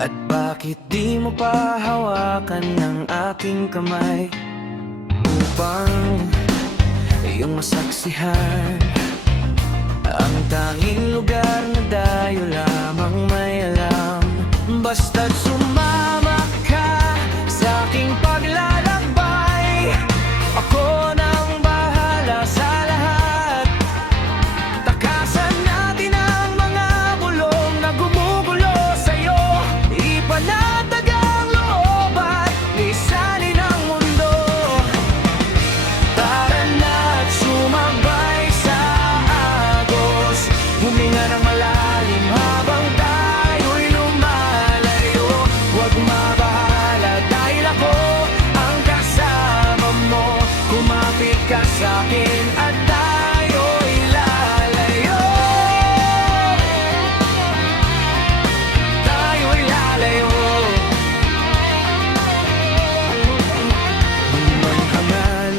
At bakit di mo pa hawakan ng aking kamay upang iyong masaksihan ang tanging lugar na dayo lamang may alam. Basta't sumama ka sa aking paglalakbay, ako nang bahala sa lahat. Takasan natin ang mga bulong na gumugulo sa'yo, ipanatag ang loob at lisanin ang mundo. Tara na't sumabay sa agos, huminga ng malalim habang tayo'y lumalayo. Huwag mabahala dahil ako ang kasama mo. Kumapit ka sa'kin at tayo'y lalayo. Tayo'y lalayo. Lumang hangal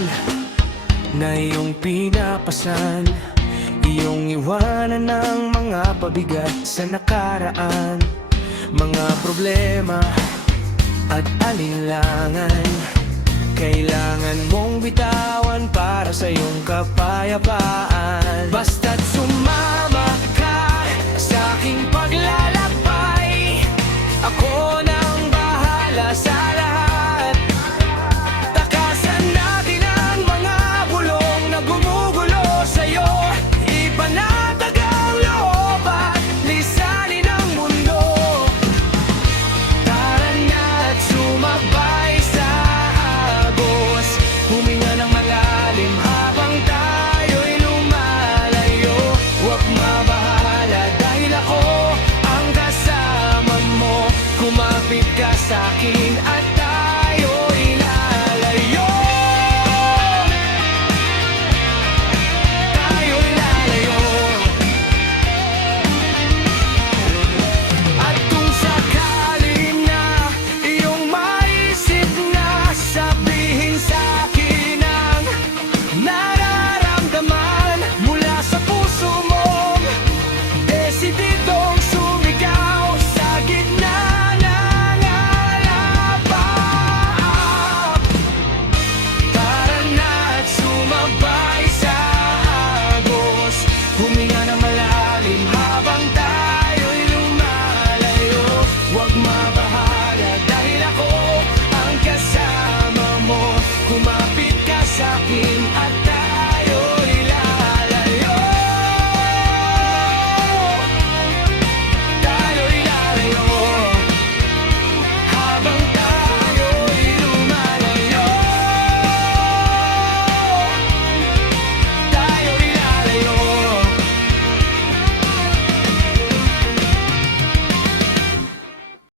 na iyong pinapasan, iyong iwanan ng mga pabigat sa nakaraan, mga problema at alinlangan. Kailangan mong bitawan para sa iyong kapayapaan. Basta't sumama ka sa aking paglalakbay, ako na